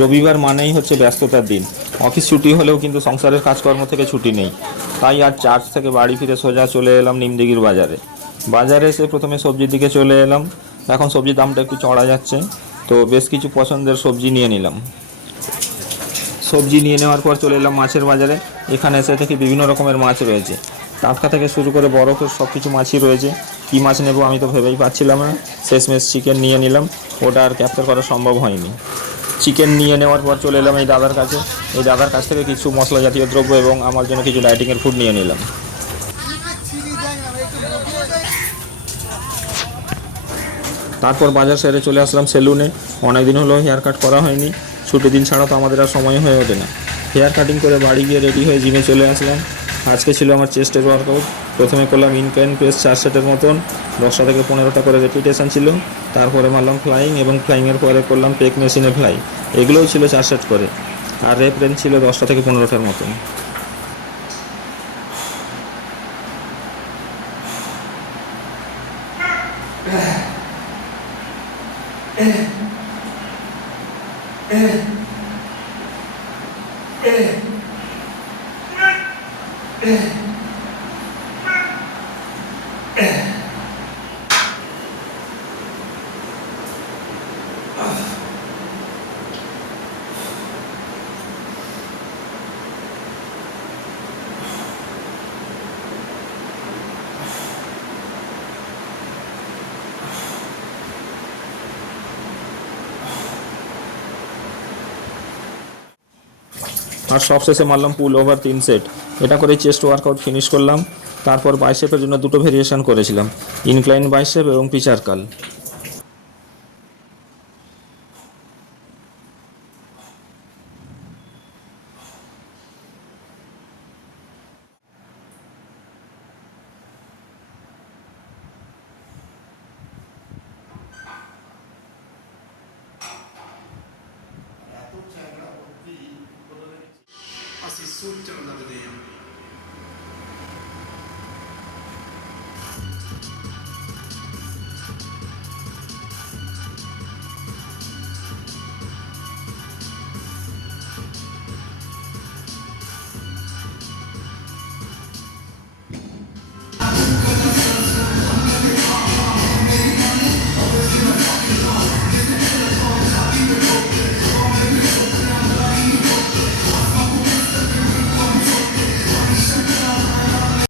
রবিবার মানেই হচ্ছে ব্যস্ততার দিন। অফিস ছুটি হলেও কিন্তু সংসারের কাজকর্ম থেকে ছুটি নেই। তাই আজ চার্চ থেকে বাড়ি ফিরে সোজা চলে এলাম নিমদিঘির বাজারে। বাজারে এসে প্রথমে সবজির দিকে চলে এলাম। এখন সবজির দামটা একটু চড়া যাচ্ছে, তো বেশ কিছু পছন্দের সবজি নিয়ে নিলাম। সবজি নিয়ে নেওয়ার পর চলে এলাম মাছের বাজারে। এখানে এসে থেকে বিভিন্ন রকমের মাছ রয়েছে, টাটকা থেকে শুরু করে বরফের সব কিছু মাছই রয়েছে। কী মাছ নেব আমি তো ভেবেই পাচ্ছিলাম না। শেষমেশ চিকেন নিয়ে নিলাম, ওটা আর ক্যাপচার করা সম্ভব হয়নি। চিকেন নিয়ে নেওয়ার পর চলে এলাম এই দাদার কাছে। এই দাদার কাছ থেকে কিছু মশলা জাতীয় দ্রব্য এবং আমার জন্য কিছু ডায়েটিংয়ের ফুড নিয়ে নিলাম। তারপর বাজার সেরে চলে আসলাম সেলুনে। অনেকদিন হলো হেয়ার কাট করা হয়নি, ছুটির দিন ছাড়া তো আমাদের আর সময় হয়ে ওঠে না। হেয়ার কাটিং করে বাড়ি গিয়ে রেডি হয়ে জিমে চলে আসলাম। আজকে ছিল আমার চেস্টের ওয়ার্কআউট। প্রথমে করলাম ইনক্লাইন প্রেস 4 সেটের মতন, 10টা থেকে 15টা করে রেপিটেশন ছিল। তারপরে মারলাম ফ্লাইং, এবং ফ্লাইংয়ের পরে করলাম পেক মেশিনে ফ্লাই। এগুলোও ছিল 4 সেট করে, আর রেপ রেঞ্জ ছিল 10টা থেকে 15টার মতন। আর সবশেষে মারলাম পুল ওভার 3 সেট। এটা করে চেস্ট ওয়ার্কআউট ফিনিশ করলাম। তারপর বাইসেপের জন্য দুটো ভেরিয়েশন করেছিলাম, ইনক্লাইন বাইসেপ এবং পিচার কাল। Así sultan la vedeva.